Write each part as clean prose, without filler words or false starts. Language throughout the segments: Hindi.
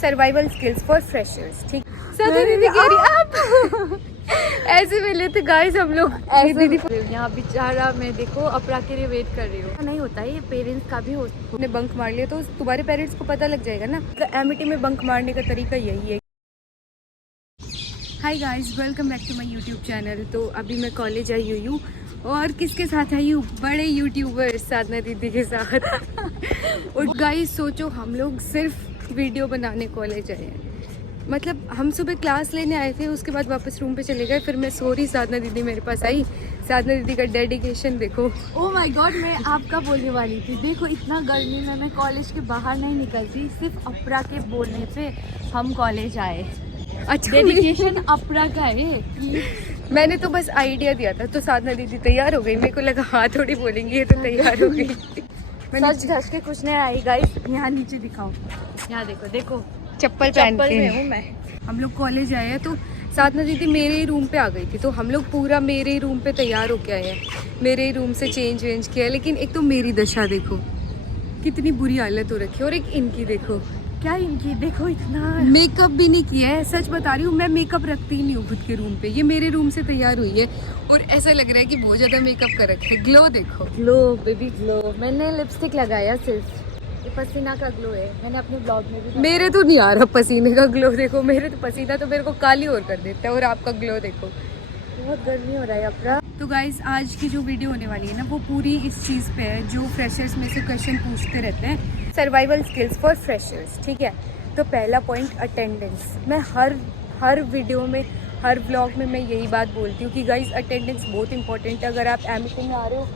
Survival skills for freshers. ठीक सदा दीदी कह रही अब ऐसे मिले तो गाइस हम लोग दीदी यहाँ बेचारा मैं देखो अपरा के लिए वेट कर रही हूँ। नहीं होता है ये पेरेंट्स का भी हो। ने बंक मार लिया तो तुम्हारे पेरेंट्स को पता लग जाएगा ना। मतलब एमिटी में बंक मारने का तरीका यही है। Hi guys, welcome back to my YouTube channel. तो अभी मैं कॉलेज आई हुई हूँ और किसके साथ आई हूँ? बड़े यूट्यूबर साधना दीदी के साथ। और गाइस सोचो, हम लोग सिर्फ वीडियो बनाने कॉलेज आए हैं। मतलब हम सुबह क्लास लेने आए थे, उसके बाद वापस रूम पे चले गए। फिर मैं सो रही, साधना दीदी मेरे पास आई। साधना दीदी का डेडिकेशन देखो। ओह माय गॉड, मैं आपका बोलने वाली थी। देखो इतना गर्मी में मैं कॉलेज के बाहर नहीं निकलती, सिर्फ अपरा के बोलने पे हम कॉलेज आए। अच्छा, डेडिकेशन अपरा का है। मैंने तो बस आइडिया दिया था तो साधना दीदी तैयार हो गई। मेरे को लगा हाँ थोड़ी बोलेंगी, ये तो तैयार हो गई। सच धस के कुछ नहीं आई गाइस। यहाँ नीचे दिखाओ, यहाँ देखो देखो चप्पल पहन के में हूँ मैं। हम लोग कॉलेज आए हैं तो साधना दीदी मेरे ही रूम पे आ गई थी, तो हम लोग पूरा मेरे ही रूम पे तैयार होके आए हैं। मेरे ही रूम से चेंज वेंज किया है। लेकिन एक तो मेरी दशा देखो, कितनी बुरी हालत हो रखी है। और एक इनकी देखो, क्या इनकी देखो, इतना मेकअप भी नहीं किया है। सच बता रही हूँ, मैं मेकअप रखती ही नहीं हूँ खुद के रूम पे। ये मेरे रूम से तैयार हुई है और ऐसा लग रहा है कि बहुत ज्यादा मेकअप कर रखा है। ग्लो देखो, ग्लो बेबी ग्लो। मैंने लिपस्टिक लगाया सिर्फ, ये पसीना का ग्लो है। मैंने अपने ब्लॉग में भी मेरे तो नहीं आ रहा पसीने का ग्लो। देखो मेरे तो पसीना तो मेरे को काली और कर देता है, और आपका ग्लो देखो। बहुत गर्मी हो रहा है अपरा। तो गाइस, आज की जो वीडियो होने वाली है ना, वो पूरी इस चीज़ पे है जो फ्रेशर्स में से क्वेश्चन पूछते रहते हैं। Survival skills for freshers. ठीक है, तो पहला पॉइंट अटेंडेंस। मैं हर वीडियो में, हर व्लॉग में मैं यही बात बोलती हूँ कि गाइस अटेंडेंस बहुत इंपॉर्टेंट है। अगर आप एमिटी में आ रहे हो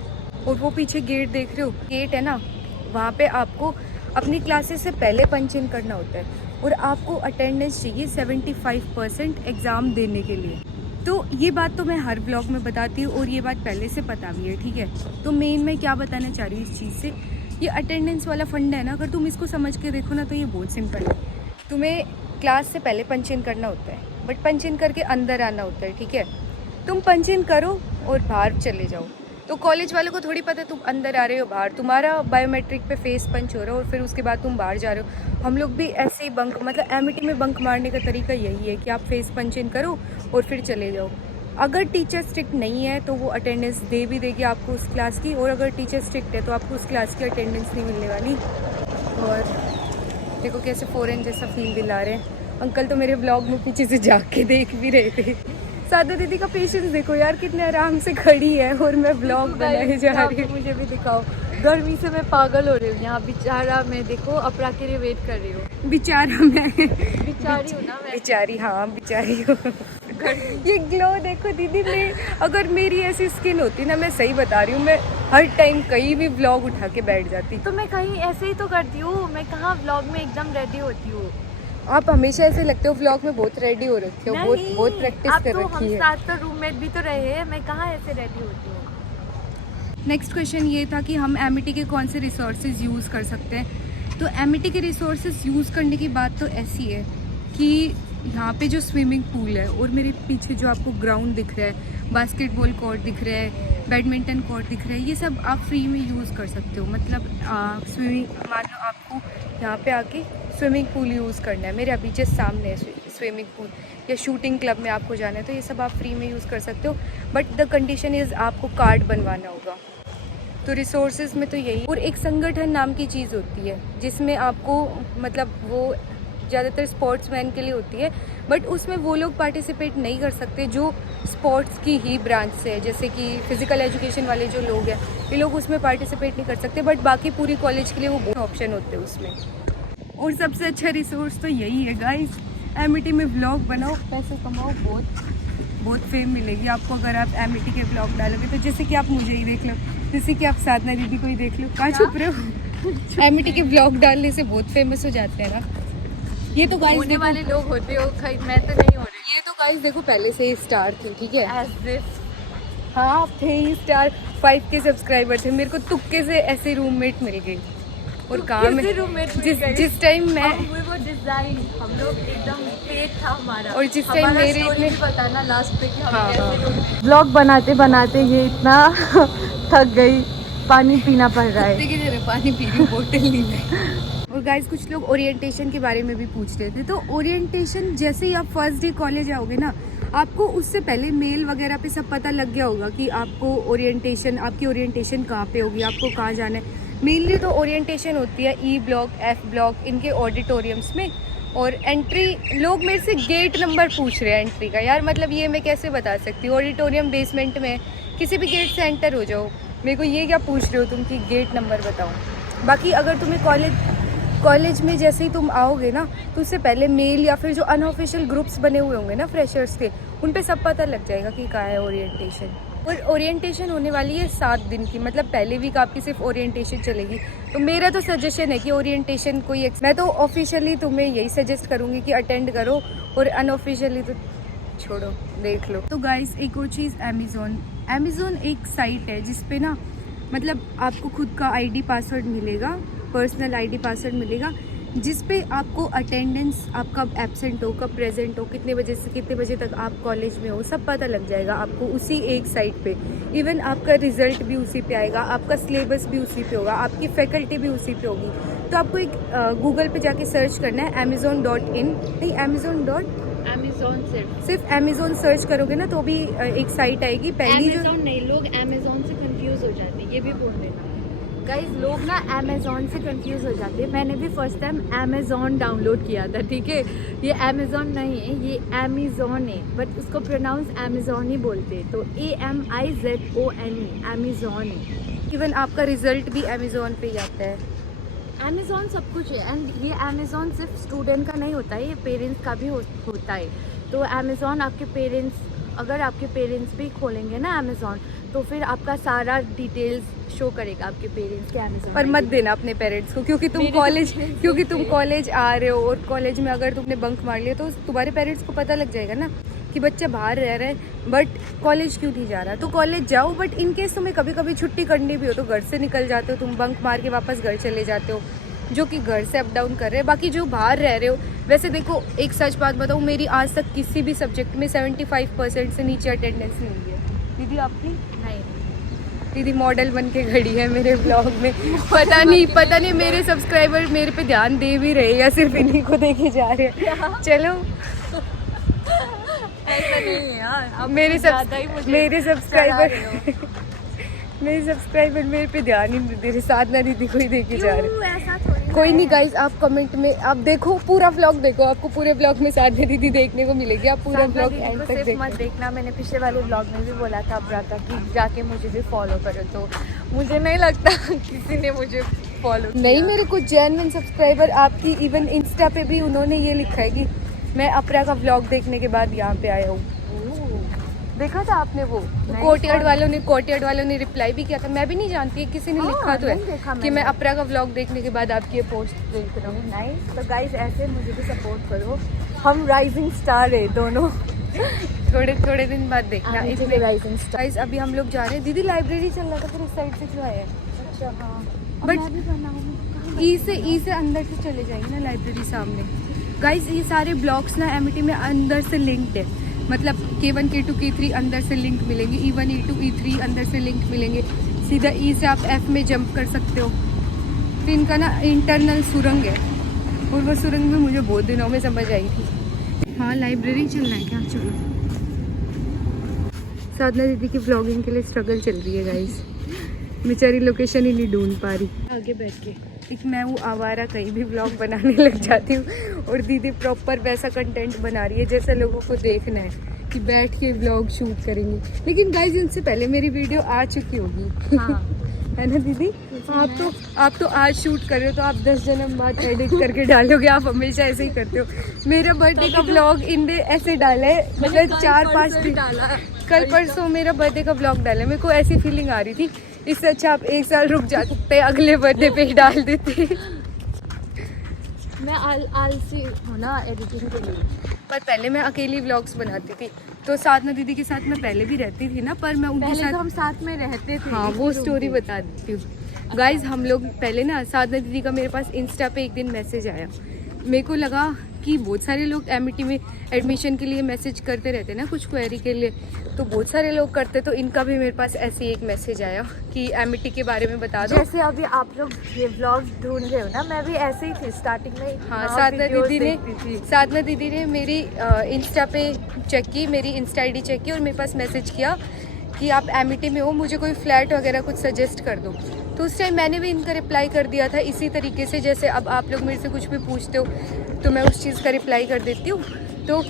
और वो पीछे गेट देख रहे हो, गेट है ना, वहाँ पे आपको अपनी क्लासेस से पहले पंच इन करना होता है और आपको अटेंडेंस चाहिए 75% एग्ज़ाम देने के लिए। तो ये बात तो मैं हर ब्लॉग में बताती हूँ और ये बात पहले से पता भी है। ठीक है, तो मेन मैं क्या बताना चाह रही हूँ इस चीज़ से, ये अटेंडेंस वाला फंड है ना, अगर तुम इसको समझ के देखो ना तो ये बहुत सिंपल है। तुम्हें क्लास से पहले पंच इन करना होता है, बट पंच इन करके अंदर आना होता है। ठीक है, तुम पंच इन करो और बाहर चले जाओ। तो कॉलेज वालों को थोड़ी पता है तुम अंदर आ रहे हो बाहर, तुम्हारा बायोमेट्रिक पे फेस पंच हो रहा है और फिर उसके बाद तुम बाहर जा रहे हो। हम लोग भी ऐसे ही बंक, मतलब एमिटी में बंक मारने का तरीका यही है कि आप फेस पंच इन करो और फिर चले जाओ। अगर टीचर स्ट्रिक्ट नहीं है तो वो अटेंडेंस दे भी देगी आपको उस क्लास की, और अगर टीचर स्ट्रिक्ट है तो आपको उस क्लास की अटेंडेंस नहीं मिलने वाली। और देखो कैसे फॉरेन जैसा फील दिला रहे हैं। अंकल तो मेरे ब्लॉग में पीछे से जाग के देख भी रहे थे। साधना दीदी का पेशेंस देखो यार, कितने आराम से खड़ी है और मैं ब्लॉग बनाने जा रही हूँ। मुझे भी दिखाओ, गर्मी से मैं पागल हो रही हूँ। यहाँ बेचारा मैं देखो अपरा के लिए वेट कर रही हूँ। बेचारा मैं, बेचारी हूँ ना मैं। बेचारी, हाँ बेचारी हूँ। ये ग्लो देखो दीदी, मैं अगर मेरी ऐसी स्किन होती ना, मैं सही बता रही हूँ, मैं हर टाइम कहीं भी व्लॉग उठा के बैठ जाती। तो मैं कहीं ऐसे ही तो करती हूँ, मैं कहाँ व्लॉग में एकदम रेडी होती हूँ। आप हमेशा ऐसे लगते हो व्लॉग में बहुत रेडी हो रखे हो, बहुत प्रैक्टिस कर रखी है। हम साथ तो रूममेट भी तो रहे हैं, मैं कहाँ ऐसे रेडी होती हूँ। नेक्स्ट क्वेश्चन ये था कि हम एमिटी के कौन से रिसोर्सेज यूज़ कर सकते हैं। तो एमिटी के रिसोर्सेज यूज़ करने की बात तो ऐसी है कि यहाँ पे जो स्विमिंग पूल है और मेरे पीछे जो आपको ग्राउंड दिख रहा है, बास्केटबॉल कोर्ट दिख रहा है, बैडमिंटन कोर्ट दिख रहा है, ये सब आप फ्री में यूज़ कर सकते हो। मतलब स्विमिंग, मान लो आपको यहाँ पे आके स्विमिंग पूल यूज़ करना है, मेरे अभी जस्ट सामने है स्विमिंग पूल, या शूटिंग क्लब में आपको जाना है, तो ये सब आप फ्री में यूज़ कर सकते हो। बट द कंडीशन इज़ आपको कार्ड बनवाना होगा। तो रिसोर्सेज में तो यही। और एक संगठन नाम की चीज़ होती है जिसमें आपको, मतलब वो ज़्यादातर स्पोर्ट्समैन के लिए होती है, बट उसमें वो लोग पार्टिसिपेट नहीं कर सकते जो स्पोर्ट्स की ही ब्रांच से है। जैसे कि फिज़िकल एजुकेशन वाले जो लोग हैं, ये लोग उसमें पार्टिसिपेट नहीं कर सकते, बट बाकी पूरी कॉलेज के लिए वो बहुत ऑप्शन होते हैं उसमें। और सबसे अच्छा रिसोर्स तो यही है गाइस, एमिटी में व्लॉग बनाओ, पैसे कमाओ, बहुत फेम मिलेगी आपको अगर आप एमिटी के व्लॉग डालोगे। तो जैसे कि आप मुझे ही देख लो, जैसे कि आप साधना दीदी को ही देख लो, कहाँ छुप रहे हो? एमिटी के व्लॉग डालने से बहुत फेमस हो जाते हैं ना। ये तो गाइस होने वाले लोग होते हो, मैं तो नहीं हो रही। ये तो गाइस देखो पहले से ही स्टार थे। ठीक है, As if। हाँ थे ही स्टार। 5 के सब्सक्राइबर थे, मेरे को तुक्के से ऐसे रूममेट मिल गई। और काम जिस टाइम मैं, वो डिजाइन हम लोग एकदम फेक था हमारा। और जिस टाइम मेरे इतने बताना लास्ट पे कि हम हाँ, कैसे ब्लॉग बनाते बनाते ये इतना थक गई, पानी पीना पड़ रहा है। पानी पी रही हूँ, बोतल नहीं है। और गाइज कुछ लोग ओरिएंटेशन के बारे में भी पूछ रहे थे। तो ओरिएंटेशन जैसे ही आप फर्स्ट डे कॉलेज आओगे ना, आपको उससे पहले मेल वगैरह पे सब पता लग गया होगा कि आपको ओरिएंटेशन, आपकी ओरिएंटेशन कहाँ पे होगी, आपको कहाँ जाना है। मेनली तो ओरिएंटेशन होती है ई ब्लॉक, एफ ब्लॉक, इनके ऑडिटोरियम्स में। और एंट्री, लोग मेरे से गेट नंबर पूछ रहे हैं एंट्री का। यार मतलब ये मैं कैसे बता सकती हूँ, ऑडिटोरियम बेसमेंट में किसी भी गेट से एंटर हो जाओ, मेरे को ये क्या पूछ रहे हो तुम कि गेट नंबर बताओ। बाकी अगर तुम्हें कॉलेज में जैसे ही तुम आओगे ना, तो उससे पहले मेल या फिर जो अनऑफिशियल ग्रुप्स बने हुए होंगे ना फ्रेशर्स के, उन पे सब पता लग जाएगा कि कहाँ है ओरिएंटेशन। और ओरिएंटेशन होने वाली है 7 दिन की, मतलब पहले वीक आपकी सिर्फ ओरिएंटेशन चलेगी। तो मेरा तो सजेशन है कि ओरिएंटेशन कोई मैं तो ऑफिशियली तुम्हें यही सजेस्ट करूँगी कि अटेंड करो, और अनऑफिशियली तो छोड़ो, देख लो। तो गाइस एक और चीज़, अमेज़ॉन एक साइट है जिसपे ना मतलब आपको खुद का आईडी पासवर्ड मिलेगा, पर्सनल आईडी पासवर्ड मिलेगा, जिस पे आपको अटेंडेंस, आप कब एब्सेंट हो, कब प्रेजेंट हो, कितने बजे से कितने बजे तक आप कॉलेज में हो, सब पता लग जाएगा आपको उसी एक साइट पे। इवन आपका रिजल्ट भी उसी पे आएगा, आपका सिलेबस भी उसी पे होगा, आपकी फैकल्टी भी उसी पे होगी। तो आपको एक गूगल पे जाके सर्च करना है amazon.in, नहीं अमेज़ॉन सिर्फ अमेज़ॉन सर्च करोगे ना तो भी एक साइट आएगी। पहली जो नहीं, लोग अमेज़ॉन से कंफ्यूज हो जाते हैं, ये भी बोल देना गाइस। लोग ना अमेज़ॉन से कंफ्यूज हो जाते हैं। मैंने भी फर्स्ट टाइम अमेज़ॉन डाउनलोड किया था, ठीक है। ये अमेज़ॉन नहीं है, ये अमेज़ॉन है, बट उसको प्रोनाउंस अमेज़ॉन ही बोलते हैं। तो AMIZON, अमेज़ॉन है। इवन आपका रिजल्ट भी अमेज़ॉन पे ही आता है। अमेज़ॉन सब कुछ है। एंड ये अमेज़ॉन सिर्फ स्टूडेंट का नहीं होता है, ये पेरेंट्स का भी होता है। तो अमेज़ॉन आपके पेरेंट्स, अगर आपके पेरेंट्स भी खोलेंगे ना अमेज़ॉन, तो फिर आपका सारा डिटेल्स शो करेगा आपके पेरेंट्स के अमेज़ॉन। पर मत देना अपने पेरेंट्स को, क्योंकि तुम कॉलेज आ रहे हो, और कॉलेज में अगर तुमने बंक मार लिया तो तुम्हारे पेरेंट्स को पता लग जाएगा ना कि बच्चा बाहर रह रहा है बट कॉलेज क्यों नहीं जा रहा। तो कॉलेज जाओ, बट इन केस तुम्हें कभी कभी छुट्टी करनी भी हो तो घर से निकल जाते हो, तुम बंक मार के वापस घर चले जाते हो, जो कि घर से अप डाउन कर रहे हैं। बाकी जो बाहर रह रहे हो, वैसे देखो एक सच बात बताऊँ, मेरी आज तक किसी भी सब्जेक्ट में 75% से नीचे अटेंडेंस नहीं है। दीदी आपकी? नहीं, दीदी मॉडल बन के खड़ी है मेरे ब्लॉग में। पता नहीं मेरे सब्सक्राइबर मेरे पे ध्यान दे भी रहे या सिर्फ इन्हीं को देखे जा रहे हैं। चलो ऐसा नहीं है यार, मेरे सब्सक्राइबर मेरे पे ध्यान ही नहीं दे रहे, साधना दीदी को ही देखे जा रहे हैं। ऐसा थोड़ी कोई नहीं गाइज, आप कमेंट में आप देखो, पूरा व्लॉग देखो, आपको पूरे व्लॉग में साधना दीदी देखने को मिलेगी। आप पूरा व्लॉग एंड तक देखो। मत देखना, मैंने पिछले वाले व्लॉग में भी बोला था अब्राता कि जाके मुझे भी फॉलो करो, तो मुझे नहीं लगता किसी ने मुझे फॉलो किया। नहीं, मेरे कुछ जेन्युइन सब्सक्राइबर आपकी इवन इंस्टा पे भी उन्होंने ये लिखा है कि मैं अपरा का व्लॉग देखने के बाद यहाँ पे आया हूँ। देखा था आपने वो? कोर्टयार्ड वालों ने रिप्लाई भी किया था। मैं भी नहीं जानती, किसी ने लिखा तो है कि मैं अपरा का व्लॉग देखने के बाद आपकी ये पोस्ट देख रहा हूँ। नाइस। तो गाइस ऐसे मुझे भी सपोर्ट करो, हम राइजिंग स्टार है दोनों। थोड़े दिन बाद देखना इसमें राइजिंग स्टार। गाइस अभी हम लोग जा रहे हैं, दीदी लाइब्रेरी चल रहा था फिर इस साइड से क्यों आया है? अच्छा हाँ, बट ई से अंदर से चले जाएंगे ना लाइब्रेरी सामने। गाइस ये सारे ब्लॉक्स ना एमिटी में अंदर से लिंक्ड है, मतलब K1 K2 K3 अंदर से लिंक मिलेंगे, E1 E2 E3 अंदर से लिंक मिलेंगे। सीधा E से आप F में जंप कर सकते हो। फिर इनका ना इंटरनल सुरंग है, और वो सुरंग में मुझे बहुत दिनों में समझ आई थी। हाँ लाइब्रेरी चलना है क्या? चलो। साधना दीदी की व्लॉगिंग के लिए स्ट्रगल चल रही है गाइस, बेचारी लोकेशन ही नहीं ढूंढ पा रही। आगे बैठ के एक मैं वो आवारा कहीं भी व्लॉग बनाने लग जाती हूँ, और दीदी प्रॉपर वैसा कंटेंट बना रही है जैसा लोगों को देखना है कि बैठ के व्लॉग शूट करेंगी। लेकिन गाइस इनसे पहले मेरी वीडियो आ चुकी होगी। हाँ। है ना दीदी? आप तो आज शूट कर रहे हो, तो आप 10 जन्म बाद एडिट करके डालोगे। आप हमेशा ऐसे ही करते हो। मेरा बर्थडे का व्लॉग इनने ऐसे डाला है, मतलब 4-5 दिन कल परसों मेरा बर्थडे का व्लॉग डाला है। मेरे को ऐसी फीलिंग आ रही थी, इससे अच्छा आप 1 साल रुक जाते, अगले बर्थडे पे ही डाल देते। मैं आलसी हूँ ना एडिटिंग के लिए। पर पहले मैं अकेली व्लॉग्स बनाती थी, तो साधना दीदी के साथ मैं पहले भी रहती थी ना, पर मैं उनके पहले साथ तो हम साथ में रहते थे। हाँ वो स्टोरी बता देती हूँ। गाइज हम लोग पहले ना, साधना दीदी का मेरे पास इंस्टा पे एक दिन मैसेज आया मेरे को लगा कि बहुत सारे लोग एमिटी में एडमिशन के लिए मैसेज करते रहते ना, कुछ क्वेरी के लिए, तो बहुत सारे लोग करते, तो इनका भी मेरे पास ऐसे ही एक मैसेज आया कि एमिटी के बारे में बता दो। जैसे अभी आप लोग ये व्लॉग ढूंढ रहे हो ना, मैं भी ऐसे ही थी स्टार्टिंग में। हाँ, साधना दीदी ने मेरी इंस्टा पे चेक की, मेरी इंस्टा आईडी चेक की और मेरे पास मैसेज किया कि आप एमिटी में हो, मुझे कोई फ्लैट वगैरह कुछ सजेस्ट कर दो। तो उस टाइम मैंने भी इनका रिप्लाई कर दिया था इसी तरीके से, जैसे अब आप लोग मेरे से कुछ भी पूछते हो तो मैं उस चीज़ का रिप्लाई कर देती हूँ। तो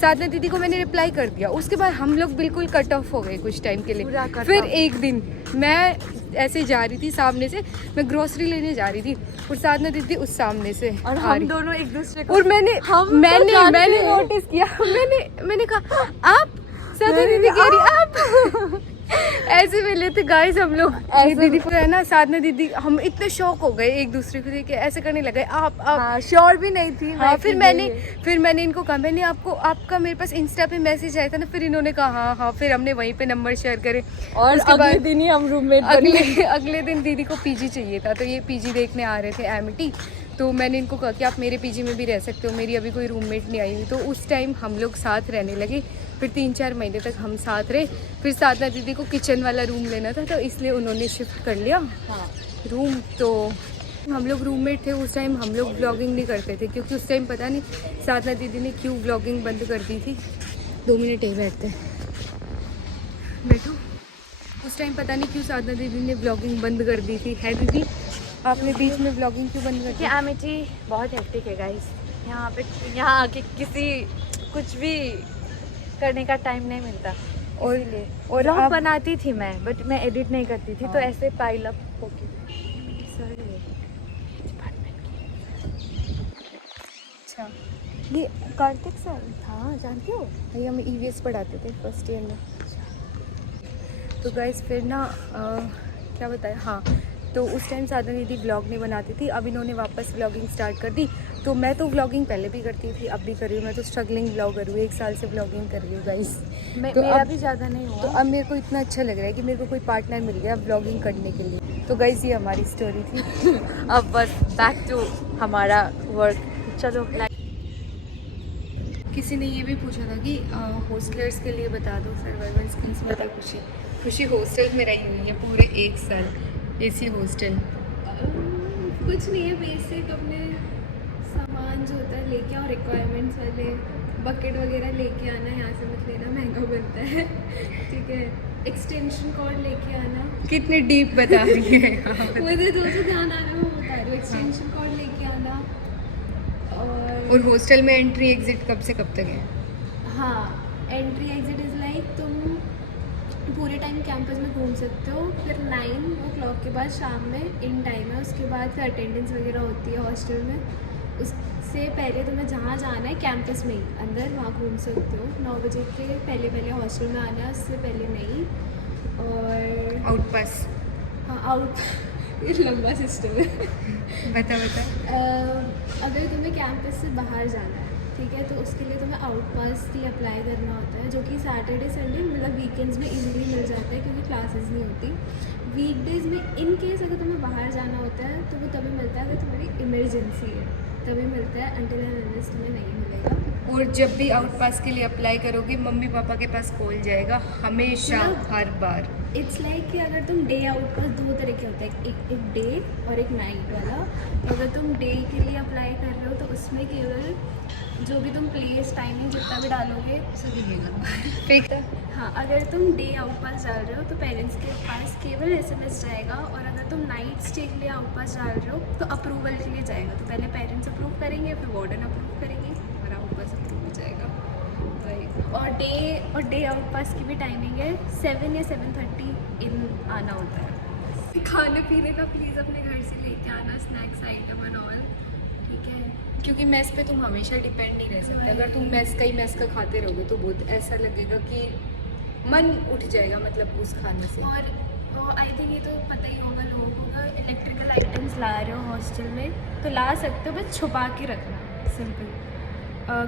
साधना दीदी को मैंने रिप्लाई कर दिया। उसके बाद हम लोग बिल्कुल कट ऑफ हो गए कुछ टाइम के लिए। फिर एक दिन मैं ऐसे जा रही थी, सामने से मैं ग्रोसरी लेने जा रही थी और साधना दीदी उस सामने से और हम दोनों एक दूसरे को, और मैंने नोटिस किया, मैंने कहा आप, साधना दीदी कह रही आप ऐसे मिले थे गाइस हम लोग। दीदी को है ना, साधना दीदी, हम इतने शौक हो गए एक दूसरे को देख के, ऐसे करने लगे आप। हाँ, श्योर भी नहीं थी। हाँ, फिर मैंने इनको कहा, मैंने आपका मेरे पास इंस्टा पे मैसेज आया था ना, फिर इन्होंने कहा हाँ, फिर हमने वहीं पे नंबर शेयर करे और अगले दिन ही हम रूममेट अगले दिन दीदी को पीजी चाहिए था, तो ये पीजी देखने आ रहे थे एमिटी। तो मैंने इनको कहा कि आप मेरे पीजी में भी रह सकते हो, मेरी अभी कोई रूममेट नहीं आई हुई। तो उस टाइम हम लोग साथ रहने लगे, फिर 3-4 महीने तक हम साथ रहे। फिर साधना दीदी को किचन वाला रूम लेना था, तो इसलिए उन्होंने शिफ्ट कर लिया रूम। तो हम लोग रूममेट थे उस टाइम। हम लोग व्लॉगिंग नहीं करते थे क्योंकि उस टाइम पता नहीं साधना दीदी ने क्यों व्लॉगिंग बंद कर दी थी। 2 मिनट ही बैठो। उस टाइम पता नहीं क्यों साधना दीदी ने व्लॉगिंग बंद कर दी थी। है दीदी, आपने बीच में व्लॉगिंग क्यों बंद कर दी? एमिटी बहुत हेक्टिक है गाइस, यहाँ आके किसी कुछ भी करने का टाइम नहीं मिलता। और आप बनाती थी मैं, बट मैं एडिट नहीं करती थी। तो ऐसे पाइल अप होके अच्छा, ये कार्तिक सर, हाँ जानती हो, ये हम ईवीएस पढ़ाते थे फर्स्ट ईयर में। तो गाइस फिर ना क्या बताया, हाँ, तो उस टाइम साधना दीदी व्लॉग नहीं बनाती थी। अब इन्होंने वापस व्लॉगिंग स्टार्ट कर दी। तो मैं तो व्लॉगिंग पहले भी करती थी, अब भी कर रही हूँ। मैं तो स्ट्रगलिंग व्लॉगर हूँ, 1 साल से व्लॉगिंग कर रही हूँ गाइस। तो मेरा भी ज़्यादा नहीं हुआ। तो अब मेरे को इतना अच्छा लग रहा है कि मेरे को कोई पार्टनर मिल गया व्लॉगिंग करने के लिए। तो गाइस ये हमारी स्टोरी थी। अब बस बैक टू हमारा वर्क। चलो, किसी ने ये भी पूछा था कि हॉस्टलर्स के लिए बता दो सर्वाइवल स्किल्स। बता खुशी हॉस्टल में रही हुई है पूरे 1 साल, एसी हॉस्टल। कुछ नहीं है, बेसिक अपने सामान जो होता है लेके आओ, रिक्वायरमेंट्स वाले बकेट वगैरह लेके आना, यहाँ से मत लेना, महंगा बनता है, ठीक है। एक्सटेंशन कॉर्ड लेके आना। कितने डीप बता रही है मुझे जो जो ध्यान आ रहा है मैं बता रही हूँ। एक्सटेंशन कॉर्ड लेके आना। और हॉस्टल में एंट्री एग्जिट कब से कब तक है? हाँ, एंट्री एग्जिट इज़ लाइक तुम पूरे टाइम कैंपस में घूम सकते हो, फिर 9 o'clock के बाद शाम में इन टाइम है, उसके बाद फिर अटेंडेंस वगैरह होती है हॉस्टल में। उससे पहले तुम्हें जहाँ जाना है कैंपस में ही अंदर, वहाँ घूम सकते हो। 9 बजे के पहले हॉस्टल में आना है, उससे पहले नहीं। और आउट पास, हाँ आउट ये लंबा सिस्टम है। बता अगर तुम्हें कैंपस से बाहर जाना है, ठीक है, तो उसके लिए तुम्हें आउट पास की अप्लाई करना होता है, जो कि सैटरडे संडे मतलब वीकेंड्स में इजीली मिल जाता है क्योंकि क्लासेस नहीं होती। वीकडेज में इन केस अगर तुम्हें बाहर जाना होता है तो वो तभी मिलता है अगर तुम्हारी इमरजेंसी है, तभी मिलता है, अनटिल एंड अनलेस तुम्हें नहीं मिलेगा। और जब भी आउट पास के लिए अप्लाई करोगे मम्मी पापा के पास कॉल जाएगा हमेशा, हर बार। इट्स लाइक कि अगर तुम डे आउट पास 2 तरह के होते हैं, एक डे और एक नाइट वाला। तो अगर तुम डे के लिए अप्लाई कर रहे हो तो उसमें केवल जो भी तुम प्लेस टाइमिंग जितना भी डालोगे फिक्स। हाँ, अगर तुम डे आउट पास डाल रहे हो तो पेरेंट्स के पास केवल SMS जाएगा, और अगर तुम नाइट स्टे के लिए आउट पास डाल रहे हो तो अप्रूवल के लिए जाएगा। तो पहले पेरेंट्स अप्रूव करेंगे, फिर वार्डन अप्रूव करेंगे और आउट पास अप्रूव हो जाएगा। और डे आउट पास की भी टाइमिंग है 7 या 7:30 इन आना होता है। खाने पीने का प्लीज़ अपने घर से लेके आना, स्नैक्स आइटम एंड ऑल, ठीक है, क्योंकि मेस पे तुम हमेशा डिपेंड नहीं रह सकते। अगर तुम मेस का खाते रहोगे तो बहुत ऐसा लगेगा कि मन उठ जाएगा, मतलब उस खाने से। और आई थिंक ये तो पता ही होगा लोगों को, अगर इलेक्ट्रिकल आइटम्स ला रहे हो हॉस्टल में तो ला सकते हो, बस छुपा के रखना, सिंपल।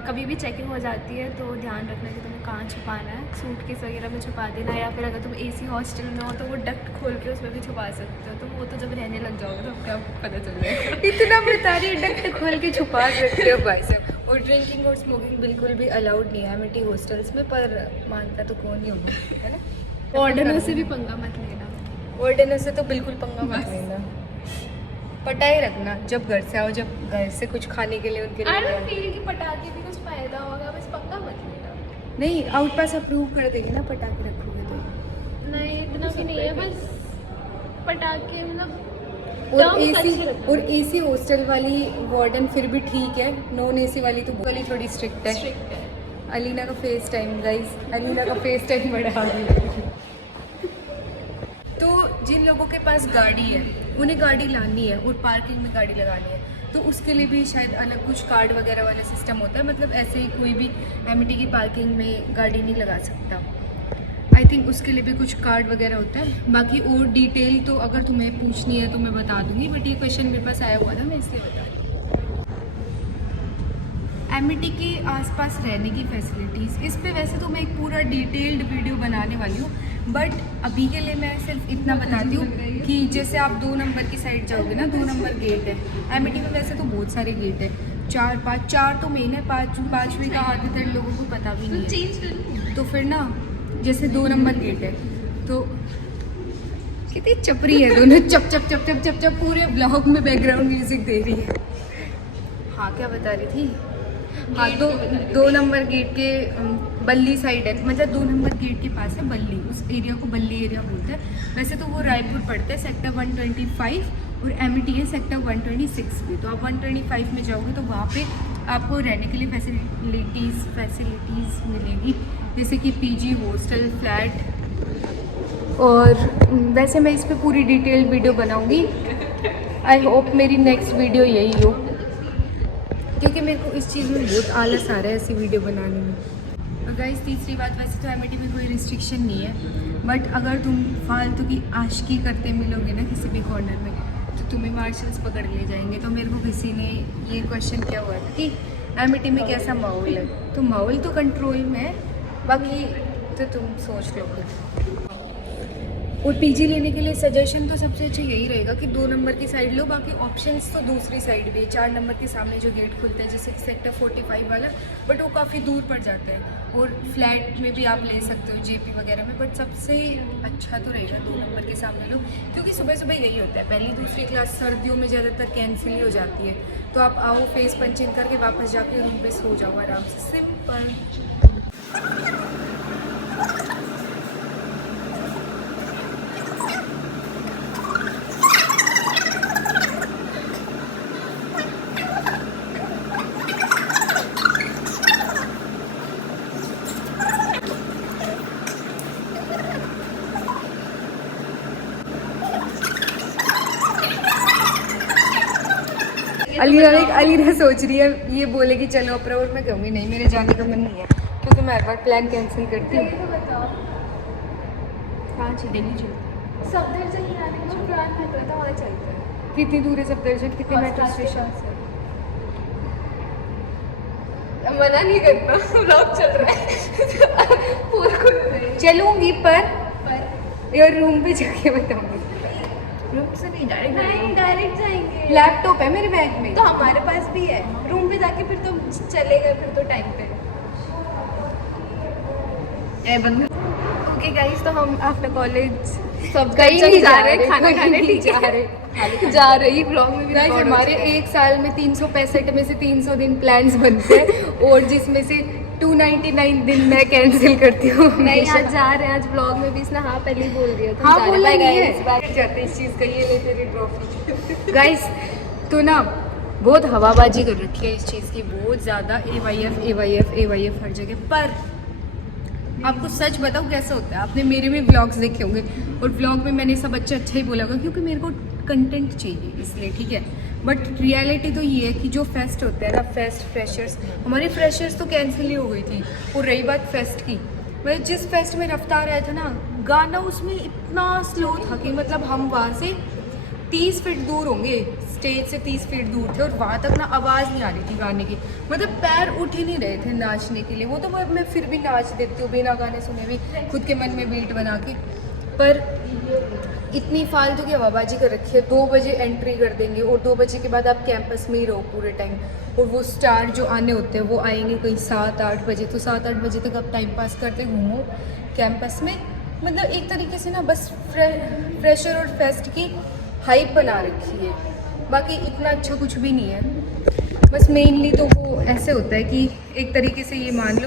कभी भी चेकिंग हो जाती है तो ध्यान रखना कि तुम्हें कहाँ छुपाना है, सूटकेस वगैरह में छुपा देना, या फिर अगर तुम एसी हॉस्टल में हो तो वो डक्ट खोल के उसमें भी छुपा सकते हो। तो वो तो जब रहने लग जाओगे तो अपने आप पता चल जाएगा। इतना बता रही है, डक्ट खोल के छुपा सकते हो भाई साहब। और ड्रिंकिंग और स्मोकिंग बिल्कुल भी अलाउड नहीं है एमिटी हॉस्टल्स में, पर मानता तो कौन ही होगा, है ना। वार्डनों से भी पंगा मत लेना। वार्डनों से तो बिल्कुल पंगा मत लेना, पटाए रखना जब घर से आओ, जब घर से कुछ खाने के लिए उनके लिए जाओ। की पटाखे भी कुछ फायदा होगा, बस पंगा मत लेना। नहीं, आउट पास अप्रूव कर देंगे ना पटाखे रखोगे तो। नहीं इतना भी नहीं है, बस पटाखे मतलब और एसी हॉस्टल वाली वार्डन फिर भी ठीक है, नॉन एसी वाली तो वाली थोड़ी स्ट्रिक्ट है। स्ट्रिक्ट है। अलीना का फेस टाइम गाइस, अलीना का फेस टाइम बढ़ा दिया। तो जिन लोगों के पास गाड़ी है उन्हें गाड़ी लानी है और पार्किंग में गाड़ी लगानी है, तो उसके लिए भी शायद अलग कुछ कार्ड वगैरह वाला सिस्टम होता है। मतलब ऐसे ही कोई भी एमिटी की पार्किंग में गाड़ी नहीं लगा सकता। आई थिंक उसके लिए भी कुछ कार्ड वगैरह होता है। बाकी और डिटेल तो अगर तुम्हें पूछनी है तो मैं बता दूंगी, बट ये क्वेश्चन मेरे पास आया हुआ था, मैं इसलिए बता रही हूँ। एमिटी के आसपास रहने की फैसिलिटीज़, इस पे वैसे तो मैं एक पूरा डिटेल्ड वीडियो बनाने वाली हूँ, बट अभी के लिए मैं सिर्फ इतना बताती हूँ कि जैसे आप 2 नंबर की साइड जाओगे ना, 2 नंबर गेट है एमिटी में। वैसे तो बहुत सारे गेट है, 4 तो मेन है, 5वीं का आधे लोगों को पता भी नहीं है। तो फिर ना जैसे 2 नंबर गेट है तो कितनी चपरी है दोनों, चप चप चप चप चप चप पूरे ब्लॉग में बैकग्राउंड म्यूजिक दे रही है। हाँ क्या बता रही थी, हाँ तो 2 नंबर गेट के बल्ली साइड है, मतलब 2 नंबर गेट के पास है बल्ली, उस एरिया को बल्ली एरिया बोलते हैं। वैसे तो वो रायपुर पड़ता है, सेक्टर 125, और एमिटी है सेक्टर 126 में। तो आप 125 में जाओगे तो वहाँ पे आपको रहने के लिए फैसिलिटीज़ मिलेगी, जैसे कि पीजी, हॉस्टल, फ्लैट। और वैसे मैं इस पर पूरी डिटेल्ड वीडियो बनाऊँगी। आई होप मेरी नेक्स्ट वीडियो यही हो, क्योंकि मेरे को इस चीज़ में बहुत आलस आ रहा है ऐसी वीडियो बनाने में। और गाइस तीसरी बात, वैसे तो एमिटी में कोई रिस्ट्रिक्शन नहीं है, बट अगर तुम फालतू की आशिकी करते मिलोगे ना किसी भी कॉर्नर में तो तुम्हें मार्शल्स पकड़ ले जाएंगे। तो मेरे को किसी ने ये क्वेश्चन किया हुआ था कि एमिटी में कैसा माहौल है, तो माहौल तो कंट्रोल में है, बाकी तो तुम सोच लो खुद। और पीजी लेने के लिए सजेशन तो सबसे अच्छा यही रहेगा कि 2 नंबर की साइड लो, बाकी ऑप्शंस तो दूसरी साइड भी है। 4 नंबर के सामने जो गेट खुलता है जैसे कि सेक्टर 45 वाला, बट वो काफ़ी दूर पड़ जाता है। और फ्लैट में भी आप ले सकते हो जेपी वगैरह में, बट सबसे अच्छा तो रहेगा 2 नंबर के सामने लो, क्योंकि सुबह सुबह यही होता है, पहली दूसरी क्लास सर्दियों में ज़्यादातर कैंसिल ही हो जाती है। तो आप आओ, फेस पंचिंग करके वापस जाके रूम पे सो जाओ आराम से, सिंपल। अलीना सोच रही है ये बोले कि चलो अपर, और मैं कहूँगी नहीं, मेरे जाने का मन नहीं है, क्योंकि मैं हर बार प्लान कैंसिल करती हूँ। कहाँ चलेगी जो सफदरजंग जाने का प्लान है तो वहाँ चलते हैं। कितनी दूर है सफदरजंग, कितने मेट्रो स्टेशन से? मना नहीं करता, व्लॉग चल रहा है पूरा खुद चलूँगी पर यार रूम पे जाके बताऊँगी। रूम से नहीं, डायरेक्ट जाएंगे। लैपटॉप है मेरे बैग में, तो हमारे पास भी है, रूम पे जाके फिर तो चले गए, फिर तो टाइम पे। ओके गाइस, तो हम आफ्टर कॉलेज सब कहीं नहीं जा रहे हैं, खाना खाने नहीं ठीक जा है रहे जा रही ब्लॉग में भी गाइस। record हो हमारे जाएगा। 1 साल में 365 में से 300 दिन प्लान्स बनते हैं, और जिसमें से 299 दिन मैं कैंसिल करती हूँ। नहीं आज जा रहे हैं, आज ब्लॉग में भी इसने हाँ पहले ही बोल दिया था। हाँ बोला नहीं है, जाते इस चीज़ का, ये ले तेरी ट्रॉफी। गाइस तो ना बहुत हवाबाजी कर रखी है इस चीज़ की, बहुत ज़्यादा AYF हर जगह। पर आपको सच बताऊँ कैसा होता है, आपने मेरे भी व्लॉग्स देखे होंगे, और व्लॉग में मैंने सब अच्छा ही बोला होगा, क्योंकि मेरे को कंटेंट चाहिए इसलिए, ठीक है। बट रियलिटी तो ये है कि जो फेस्ट होते हैं ना, फेस्ट फ्रेशर्स, हमारी फ्रेशर्स तो कैंसिल ही हो गई थी। और रही बात फेस्ट की, मतलब जिस फेस्ट में रफ्तार आया था ना, गाना उसमें इतना स्लो था कि मतलब हम वहाँ से 30 फीट दूर होंगे, स्टेज से 30 फीट दूर थे और वहाँ तक ना आवाज़ नहीं आ रही थी गाने की, मतलब पैर उठ ही नहीं रहे थे नाचने के लिए। वो तो मैं फिर भी नाच देती हूँ बिना गाने सुने भी, खुद के मन में बीट बना के। पर इतनी फालतू की हवाबाजी कर रखी है। 2 बजे एंट्री कर देंगे और 2 बजे के बाद आप कैंपस में ही रहो पूरे टाइम, और वो स्टार जो आने होते हैं वो आएंगे कोई 7-8 बजे, तो 7-8 बजे तक आप टाइम पास करते घूमो कैंपस में। मतलब एक तरीके से ना बस फ्रेशर और फेस्ट की हाइप बना रखी है, बाकी इतना अच्छा कुछ भी नहीं है। बस मेनली तो वो ऐसे होता है कि एक तरीके से ये मान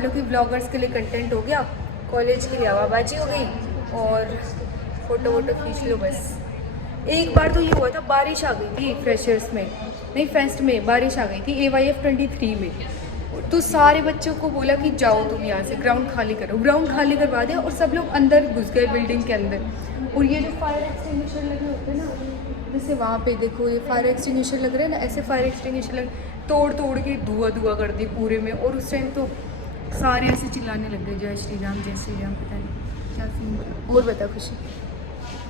लो कि व्लॉगर्स के लिए कंटेंट हो गया, कॉलेज के लिए हवाबाजी हो गई और फ़ोटो वोटो खींच लो बस। एक बार तो ये हुआ था, बारिश आ गई थी फ्रेशर्स में, नहीं फेस्ट में बारिश आ गई थी AYF 23 में। तो सारे बच्चों को बोला कि जाओ तुम यहाँ से, ग्राउंड खाली करो। ग्राउंड खाली करवा दिया और सब लोग अंदर घुस गए बिल्डिंग के अंदर। और ये जो फायर एक्सटिंग्विशर लगे होते हैं ना, जैसे वहाँ पे देखो ये फायर एक्सटिंग्विशर लग रहे हैं ना, ऐसे फायर एक्सटिंग्विशर लग तोड़ के धुआं कर दी पूरे में। और उस टाइम तो सारे ऐसे चिल्लाने लग गए जय श्री राम जय श्री राम, पता नहीं क्या सीन। और बता खुशी,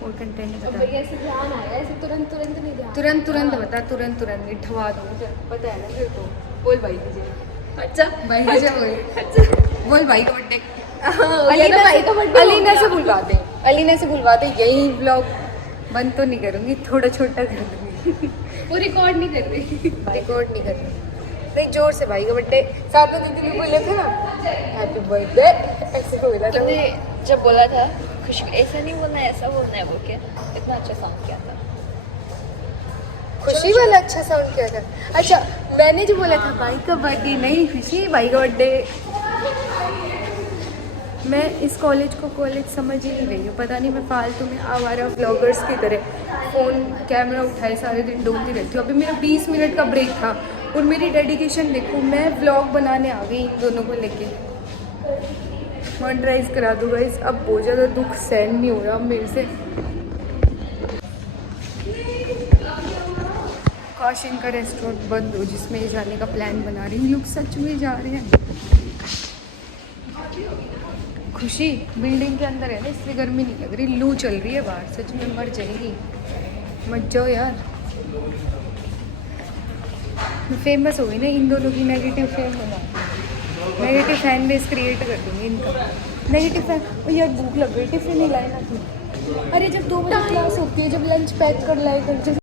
और कंटेंट बता। भैया ऐसे ध्यान आया, ऐसे तुरंत नहीं ध्यान। तुरंत बता, तुरंत नहीं ठवा दो, पता है ना फिर तो। बोल भाई तुझे। अच्छा भाई मुझे बोल भाई का बर्थडे। अलीना से बुलवा दे, यही ब्लॉग बंद तो नहीं करूँगी, थोड़ा छोटा कर दूँगी। वो रिकॉर्ड नहीं कर रही। नहीं जोर से भाई का बर्थडे। साथ में दीदी भी बोले थे ना हैप्पी बर्थडे, ऐसे बोला था। तुमने जब बोला था खुशी, ऐसा नहीं बोलना है ऐसा बोलना है, बोल के इतना अच्छा साउंड किया था। खुशी वाला अच्छा साउंड किया था। अच्छा मैंने जो बोला था भाई का बर्थडे, नहीं खुशी भाई का बर्थडे। मैं इस कॉलेज को कॉलेज समझ ही नहीं रही हूँ, पता नहीं मैं फालतू में आवारा व्लॉगर्स की तरह फ़ोन कैमरा उठाए सारे दिन डोलती रहती हूँ। अभी मेरा 20 मिनट का ब्रेक था और मेरी डेडिकेशन देखो, मैं व्लॉग बनाने आ गई इन दोनों को लेके। मॉनिटाइज करा दूँगा इस, अब बहुत ज़्यादा दुख सहन नहीं हो रहा मेरे से। काश इनका रेस्टोरेंट बंद हो जिसमें जाने का प्लान बना रही हूँ। लोग सच में जा रहे हैं। खुशी बिल्डिंग के अंदर है ना, इसलिए गर्मी नहीं लग रही, लू चल रही है बाहर, सच में मर जाएगी। मत जाओ यार। फेमस हो गई ना इन दोनों की, नेगेटिव फेम बना, नेगेटिव फैन बेस क्रिएट कर दूँगी इनका। Negative fan. और यार भूख लग गई, टिफिन नहीं लाए ना तू। अरे जब 2 बजे क्लास होती है, जब लंच पैक कर लाए कर,